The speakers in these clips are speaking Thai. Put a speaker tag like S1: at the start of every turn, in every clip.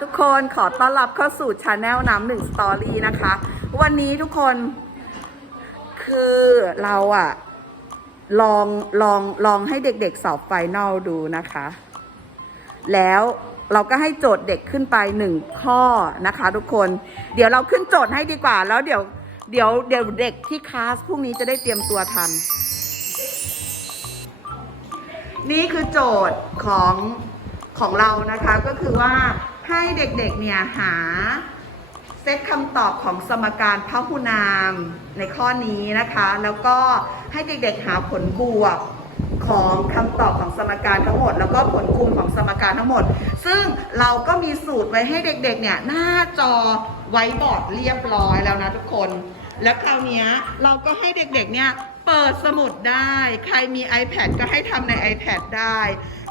S1: ทุกคนขอต้อนรับเข้าสู่ชาแนลน้ำหนึ่งสตอรี่นะคะ วันนี้ทุกคนคือเราอะลองลองลองให้เด็กๆสอบไฟนอลดูนะคะ แล้วเราก็ให้โจทย์เด็กขึ้นไปหนึ่งข้อนะคะ ทุกคน เดี๋ยวเราขึ้นโจทย์ให้ดีกว่า แล้วเดี๋ยวเดี๋ยวเดี๋ยวเด็กที่คลาสพรุ่งนี้จะได้เตรียมตัวทัน นี่คือโจทย์ของของเรานะคะก็คือว่า ให้เด็กๆเนี่ยหาเซตคำตอบของสมการพหุนามในข้อนี้นะคะ แล้วก็ให้เด็กๆหาผลบวกของคำตอบของสมการทั้งหมด แล้วก็ผลคูณของสมการทั้งหมด ซึ่งเราก็มีสูตรไว้ให้เด็กๆเนี่ยหน้าจอไว้บอร์ดเรียบร้อยแล้วนะทุกคน แล้วคราวนี้เราก็ให้เด็กๆเนี่ยเปิดสมุดได้ ใครมี iPad ก็ให้ทำใน iPad ได้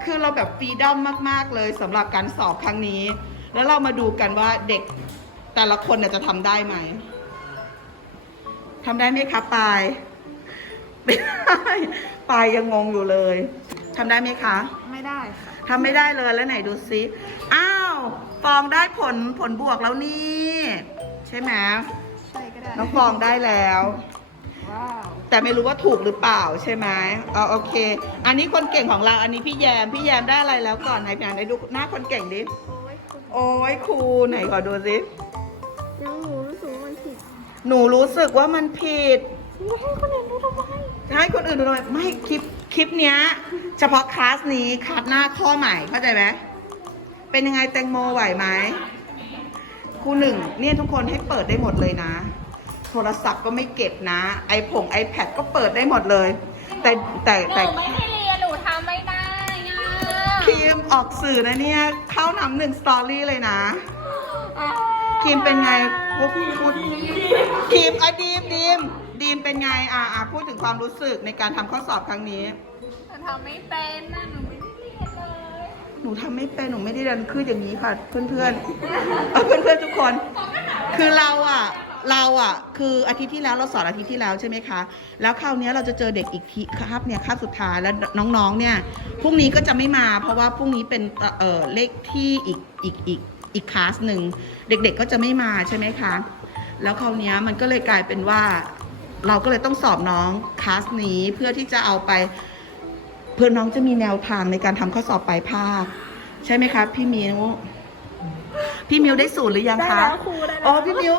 S1: คือเราแบบฟรีดอมมากๆเลยสำหรับการสอบครั้งนี้ แล้วเรามาดูกันว่าเด็กแต่ละคนเนี่ยจะทำได้ไหมทำได้ไหมคะปายไม่ได้ปายยังงงอยู่เลยทำได้ไหมคะ
S2: ไม่ได้ค่ะ
S1: ทำไม่ได้เลยแล้วไหนดูซิอ้าวฟองได้ผลผลบวกแล้วนี่ ใช่ไหม
S2: ใช่ก็ได้
S1: น้องฟองได้แล้ว
S2: ว้าว
S1: แต่ไม่รู้ว่าถูกหรือเปล่าใช่ไหมเอาโอเค อันนี้คนเก่งของเรา อันนี้พี่แยม พี่แยมได้อะไรแล้วก่อนไหนพี่อ่านไหนดูหน้าคนเก่งดิ
S2: โอ้ยคุณ
S1: โอ้ยครูไหนขอดูสิ
S2: ยังหนูรู้สึกว่ามันผิด
S1: หนูรู้สึกว่ามันผิด
S2: ไม่ให้คนอื่นรู้ทำไม
S1: จะให้คนอื่นดูทำไมไม่คลิปคลิปเนี้ย เฉพาะคลาสนี้คลาสหน้าข้อใหม่เข้าใจไหมเป็นยังไงแตงโมไหวไหมครูหนึ่งเนี่ยทุกคนให้เปิดได้หมดเลยนะ โทรศัพท์ก็ไม่เก็บนะ ไอผง iPad ก็เปิดได้หมดเลย แต่แต่
S3: หนู
S1: แต่
S3: ไม่ให้เรียนหนูทำไม่ได้อะ
S1: ครีมออกสื่อนะเนี่ย เข้าน้ำหนึ่งสตอรี่เลยนะครีมเป็นไงพูดพูดครีมอะดีมดีมดีมเป็นไงอะอะพูดถึงความรู้สึกในการทำข้อสอบครั้งนี้
S3: หนูทำไม่เป็นนะหนูไม่ได้เรียนเลย
S1: หนูทำไม่เป็นหนูไม่ได้เรียนคืออย่างนี้ค่ะ เพื่อนๆเออเพื่อนๆทุกคน คือเราอะ เราอะคืออาทิตย์ที่แล้วเราสอนอาทิตย์ที่แล้วใช่ไหมคะ แล้วคราวเนี้ยเราจะเจอเด็กอีกทีครับเนี่ยคาบสุดท้ายแล้วน้องๆเนี่ยพรุ่งนี้ก็จะไม่มา เพราะว่าพรุ่งนี้เป็นเอ่อเลขที่อีกอีกอีกอีกคลาสหนึ่งเด็กๆก็จะไม่มาใช่ไหมคะ แล้วคราวเนี้ยมันก็เลยกลายเป็นว่า เราก็เลยต้องสอบน้องคลาสนี้เพื่อที่จะเอาไป เพื่อน้องจะมีแนวทางในการทำข้อสอบปลายภาค ใช่ไหมคะ พี่มิวพี่มิวได้ศูนย์หรือยัง
S2: ได้
S1: คะ
S2: แล้วครูได้แล้ว
S1: อ๋อพี่มิว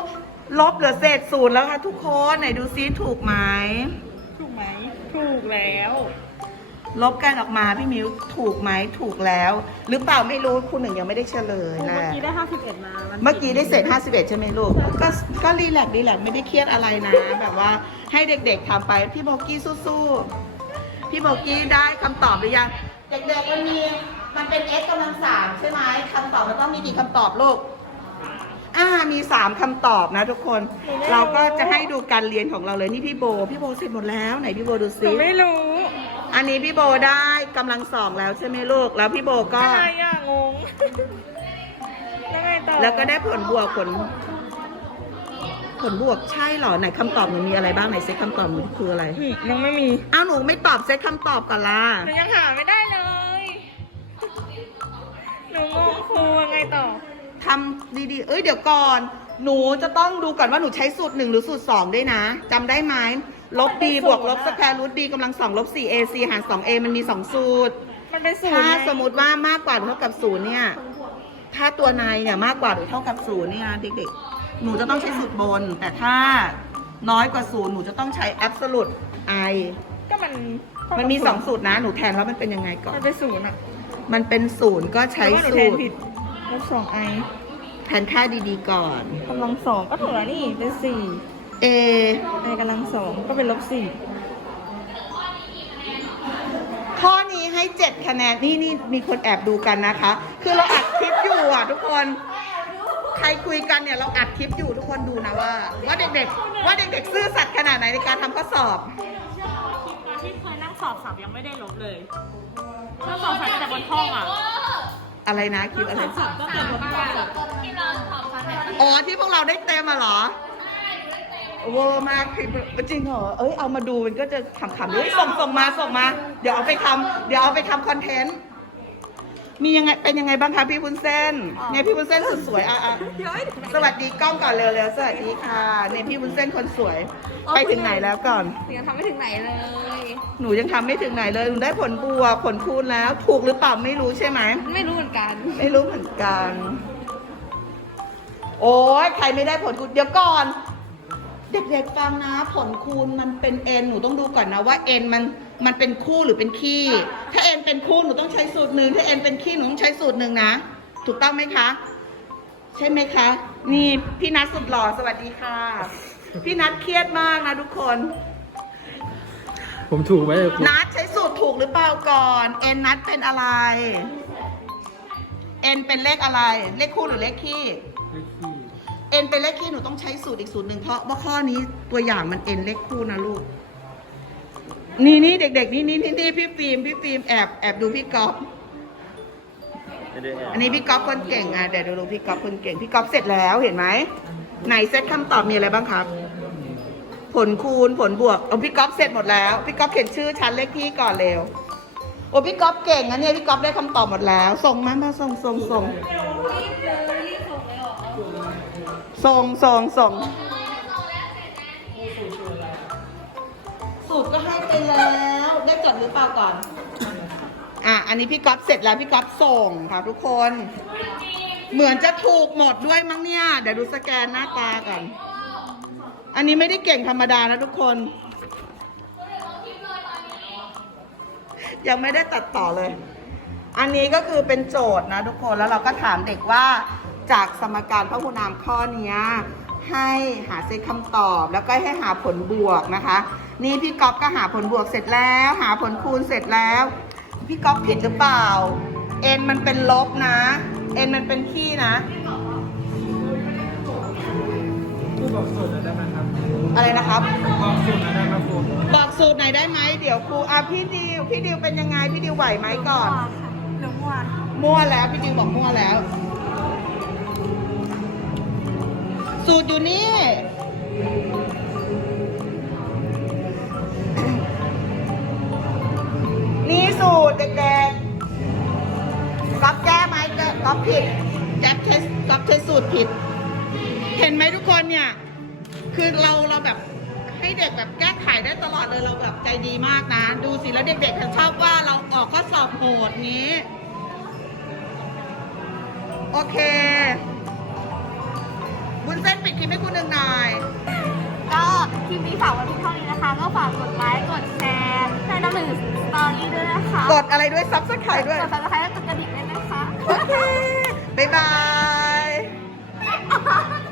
S1: ลบเหลือเศษศูนย์แล้วค่ะทุกคนไหนดูซิถูกไหม
S2: ถูกไหม ถูกแล้ว
S1: ลบกันออกมาพี่มิวถูกไหมถูกแล้ว หรือเปล่าไม่รู้คุณหนึ่งยังไม่ได้เฉลย
S2: เมื่
S1: แหละ
S2: อกี้ได้51มา
S1: เมื่อกี้ได้เศษ51 ใช่ไหมลูก ก็ก็รีแลกซ์รีแลกซ์ไม่ได้เครียดอะไรนะ แบบว่าให้เด็กๆทำไปพี่โบกี้สู้ๆพี่โบกี้ได้คำตอบหรือยัง เด็กๆมันมีมันเป็น x กำลังสามใช่ไหมคำตอบมันต้องมีกี่คำตอบลูก อ่ามีสามคำตอบนะทุกคน เราก็จะให้ดูการเรียนของเราเลยนี่พี่โบ พี่โบเสร็จหมดแล้วไหนพี่โบดู
S2: หนู
S1: ซิ
S2: ไม่รู้
S1: อันนี้พี่โบได้กำลังสองแล้วใช่ไหมลูก แล้วพี่โบก็
S2: อะไรอะงง แล้วไงต่อ
S1: แล้วก็ได้ผลบวกผล ผลบวกใช่เหรอไหนคำตอบหนูมีอะไรบ้างไหนเซตคำตอบหนูคืออะไร
S2: หึยังไม่มี
S1: อ้าวหนูไม่ตอบเซตคำตอบก่อนล่ะ
S2: หนูยังหาไม่ได้เลย หนูงงครูยังไงต่อ
S1: ทำดีๆ เอ้ยเดี๋ยวก่อน หนูจะต้องดูก่อนว่าหนูใช้สูตรหนึ่งหรือสูตรสองด้วยนะจำได้ไหมลบ d บวกลบสแควร์รูท d กำลังสองลบ4 ac หาร 2a มันมี2สูตร
S2: มันเป็นศูน
S1: ถ้า
S2: ย์ไง
S1: สมมติว่ามากกว่าหรือเท่ากับศูนย์เนี่ย ถ้าตัวในเนี่ยมากกว่าหรือเท่ากับศูนย์เนี่ยเด็กๆ หนูจะต้องใช้สูตรบน แต่ถ้าน้อยกว่าศูนย์หนูจะต้องใช้ absolute i
S2: ก็มัน
S1: มันมีสองสูตรนะ หนูแทนแล้วมันเป็นยังไงก่อน
S2: มันเป็นศูนย์อะ
S1: มันเป็นศูนย์ก็ใช้
S2: แต่ว่าหนู
S1: สู
S2: แทน
S1: ตร
S2: ผิด ลบสองไอ
S1: แทนค่าดีๆก่อน
S2: กำลังสองก็ถูกแล้วนี่เป็นสี่
S1: a
S2: ไอกำลังสองก็เป็นลบสี่
S1: ข้อนี้ให้7คะแนนนี่นี่มีคนแอบดูกันนะคะ คือเราอัดคลิปอยู่อะทุกคน ใครคุยกันเนี่ยเราอัดคลิปอยู่ทุกคนดูนะว่า ว่าเด็กๆ ว่าเด็กๆซื่อสัตย์ขนาดไหนในการทำข้อสอบ
S4: ที่เคยนั่งสอบสับยังไม่ได้ลบเลยนั่งสอบสับตั้งแต่บนห้องอะ
S1: อะไรนะคลิปอะไร
S4: สับตั้งแต่บนห้องอะ
S3: ที่เราสอบครั้งแรก
S1: อ๋อที่พวกเราได้เต็มอะเหรอเวอร์มากคลิปจริงเหรอ เอ้ยเอามาดูมันก็จะขำๆเฮ้ยส่งส่งมาส่งมา เดี๋ยวเอาไปทำเดี๋ยวเอาไปทำคอนเทนต์ มียังไงเป็นยังไงบ้างคะพี่พุ้นเส้นเนี่ยพี่พุ้นเส้นสุดสวยอะอะสวัสดีกล้องก่อนเร็วๆสวัสดีค่ะเนี่ยพี่พุ้นเส้นคนสวย ไปถึงไหนแล้วก่อน
S2: ยังทำไม่ถึงไหนเลย
S1: หนูยังทำไม่ถึงไหนเลยหนูได้ผลบวกผลคูณแล้ว ถูกหรือเปล่าไม่รู้ใช่ไหม
S2: ไม่รู้เหมือนกัน
S1: ไม่รู้เหมือนกัน โอ้ยใครไม่ได้ผลคูณเดี๋ยวก่อน เด็กๆฟังนะ ผลคูณมันเป็น n หนูต้องดูก่อนนะว่า n มันมันเป็นคู่หรือเป็นคี่ถ้า n เป็นคู่หนูต้องใช้สูตรหนึ่งถ้า n เป็นคี่หนูต้องใช้สูตรหนึ่งนะ ถูกต้องไหมคะ ใช่ไหมคะ นี่พี่นัทสุดหล่อสวัสดีค่ะ พี่นัทเครียดมากนะทุกคน
S5: ผมถูกไหมครู
S1: นัดใช้สูตรถูกหรือเปล่าก่อน n นัดเป็นอะไร n เป็นเลขอะไร เลขคู่หรือเลขคี่
S5: เลขที่
S1: n เป็นเลขคี่หนูต้องใช้สูตรอีกสูตรหนึ่งเพราะว่าข้อนี้ตัวอย่างมัน n เลขคู่นะลูก นี่นี่เด็ก ๆ นี่นี่นี่นี่พี่ฟิล์มพี่ฟิล์มแอบแอบดูพี่ก๊อฟ
S5: ไม่ได้แอบ
S1: อันนี้พี่ก๊อฟคนเก่งอะเดี๋ยวดูพี่ก๊อฟคนเก่งพี่ก๊อฟเสร็จแล้วเห็นไหมไหนเซตคำตอบมีอะไรบ้างครับ ผลคูณผลบวกเอาพี่ก๊อฟเสร็จหมดแล้วพี่ก๊อฟเขียนชื่อชั้นเลขที่ก่อนเร็วโอ้พี่ก๊อฟเก่งอะเนี่ยพี่ก๊อฟได้คำตอบหมดแล้ว ส่งมามาส่งส่งส่งส่งส่งส่ง เปล่าก่อน อะ อันนี้พี่ก๊อฟเสร็จแล้วพี่ก๊อฟส่งค่ะทุกคน เหมือนจะถูกหมดด้วยมั้งเนี่ย เดี๋ยวดูสแกนหน้าตาก่อน อันนี้ไม่ได้เก่งธรรมดานะทุกคน ยังไม่ได้ตัดต่อเลย อันนี้ก็คือเป็นโจทย์นะทุกคน แล้วเราก็ถามเด็กว่าจากสมการพหุนามข้อนี้ให้หาเซตคำตอบแล้วก็ให้หาผลบวกนะคะนี่พี่ก๊อฟก็หาผลบวกเสร็จแล้ว หาผลคูณเสร็จแล้ว พี่ก๊อฟผิดหรือเปล่า n มันเป็นลบนะ n มันเป็นขี้นะ
S5: ครูบอกสูตรหน่อยได้ไหมครับ
S1: อะไรนะครับ
S5: บอกสูตรหน่อยได้ไหมครู
S1: บอกสูตรไหนอยได้ไหมเดี๋ยวครูอะพี่ดิวพี่ดิวเป็นยังไงพี่ดิวไหวไหมก่อน
S2: หนูมั่ว
S1: มั่วแล้วพี่ดิวบอกมั่วแล้ว สูตรอยู่นี่นี่ สสูตรผิด เห็นไหมทุกคนเนี่ย คือเราเราแบบให้เด็กแบบแก้ไขได้ตลอดเลยเราแบบใจดีมากนะ ดูสิแล้วเด็กๆเขาชอบว่าเราออกข้อสอบโหดนี้ โอเค บุญเส้นปิดคลิปให้คุณหนึ่งหน่อย
S2: ก็คลิปนี้ฝากไว้เพียงเท่านี้นะคะ ก็ฝากกดไลค์ กดแชร์ให้น้ำหนึ่งสตอรี่ด้วยนะคะ
S1: กดอะไรด้วยซับสไครด้วย
S2: กดซับสไครต์และกดกระดิ่งด้วยนะคะ
S1: โอเค บ๊ายบาย